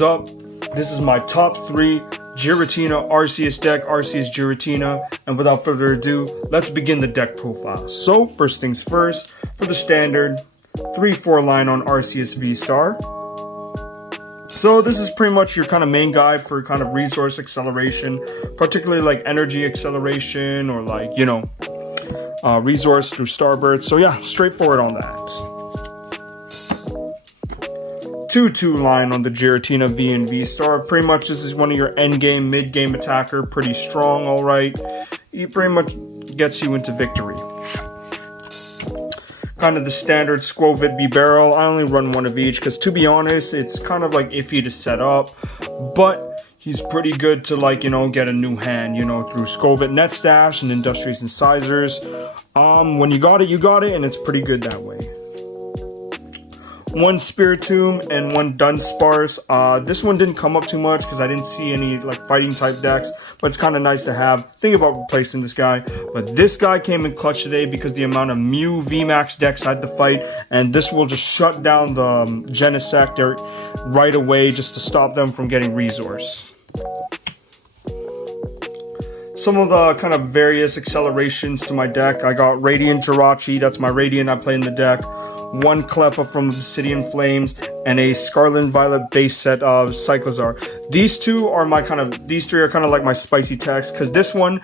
Up, this is my top 3 Giratina Arceus deck, Arceus Giratina, and without further ado, let's begin the deck profile. So first things first, for the standard 3-4 line on Arceus Vstar. So this is pretty much your kind of main guide for kind of resource acceleration, particularly like energy acceleration or like, you know, resource through Starbird. So yeah, straightforward on that. 2-2 line on the Giratina V and Vstar. Pretty much this is one of your end game, mid game attacker. Pretty strong, alright. He pretty much gets you into victory. Kind of the standard Squovit B-Barrel. I only run one of each because, to be honest, it's kind of like iffy to set up. But he's pretty good to, like, you know, get a new hand, you know, through Squovit Net Stash and Industrious Incisors. When you got it, and it's pretty good that way. 1 Spiritomb and 1 Dunsparce. This one didn't come up too much because I didn't see any like fighting type decks, but it's kind of nice to have. Think about replacing this guy, but this guy came in clutch today because the amount of Mew VMAX decks I had to fight, and this will just shut down the Genesect right away just to stop them from getting resource. Some of the kind of various accelerations to my deck. I got Radiant Jirachi, that's my Radiant I play in the deck. 1 Cleffa from Obsidian Flames, and a Scarlet and Violet base set of Cyclizar. These three are kind of like my spicy techs, because this one,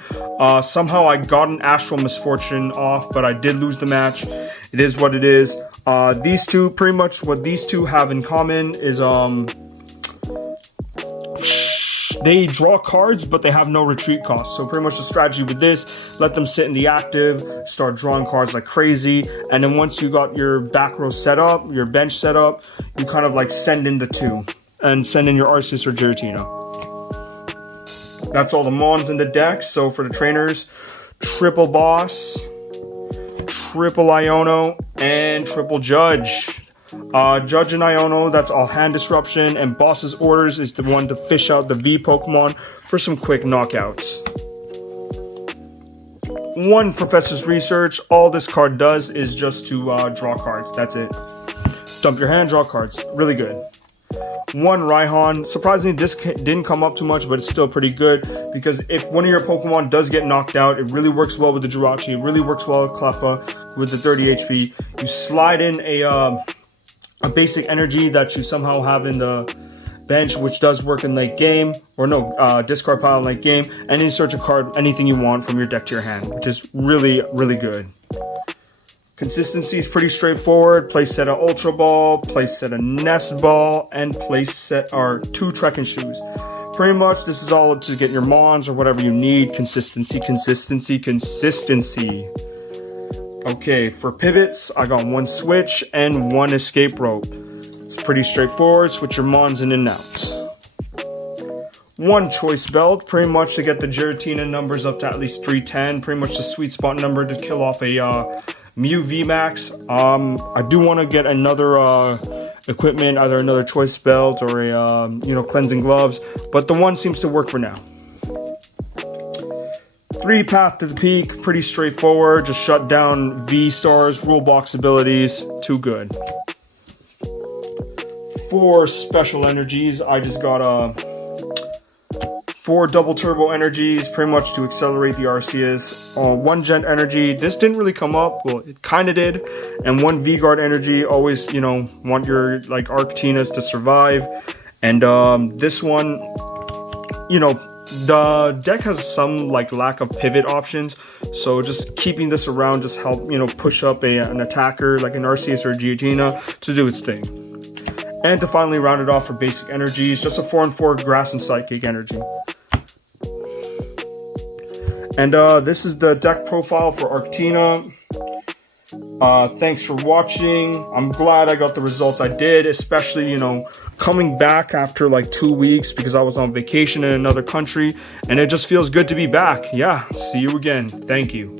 somehow I got an Astral Misfortune off, but I did lose the match. It is what it is. These two, pretty much what these two have in common is, they draw cards, but they have no retreat cost. So pretty much the strategy with this, let them sit in the active, start drawing cards like crazy, and then once you got your back row set up, your bench set up, you kind of like send in the 2, and send in your Arceus or Giratina. That's all the mons in the deck. So for the trainers, triple Boss, triple Iono, and triple Judge. Judge and Iono, that's all hand disruption, and Boss's Orders is the one to fish out the V Pokemon for some quick knockouts. 1 Professor's Research. All this card does is just to draw cards. That's it. Dump your hand, draw cards. Really good. 1 Raihan. Surprisingly, this didn't come up too much, but it's still pretty good because if one of your Pokemon does get knocked out, it really works well with the Jirachi. It really works well with Cleffa with the 30 HP. You slide in a basic energy that you somehow have in the bench, which does work in late game, or no, discard pile in late game, and insert a card, anything you want from your deck to your hand, which is really, really good. Consistency is pretty straightforward. Place set of Ultra Ball, place set of Nest Ball, and place set are 2 Trekking Shoes. Pretty much this is all to get your mons or whatever you need. Consistency, consistency, consistency. Okay, for pivots, I got 1 switch and 1 escape rope. It's pretty straightforward. Switch your mons in and out. 1 choice belt, pretty much to get the Giratina numbers up to at least 310. Pretty much the sweet spot number to kill off a Mew VMAX. I do want to get another equipment, either another choice belt or a cleansing gloves, but the 1 seems to work for now. 3 Path to the Peak, pretty straightforward. Just shut down Vstar's rule box abilities. Too good. 4 special energies. I just got 4 double turbo energies, pretty much to accelerate the Arceus. 1 Gent energy. This didn't really come up. Well, it kind of did. And 1 V-Guard energy. Always, you know, want your like Arctinas to survive. And this one, you know, the deck has some like lack of pivot options, so just keeping this around just help, you know, push up an attacker like an Arceus or a Giratina to do its thing. And to finally round it off for basic energies, just a 4-4 Grass and Psychic energy. And this is the deck profile for Arctina. Thanks for watching. I'm glad I got the results I did, especially, you know, coming back after like 2 weeks because I was on vacation in another country, and it just feels good to be back. Yeah, see you again. Thank you.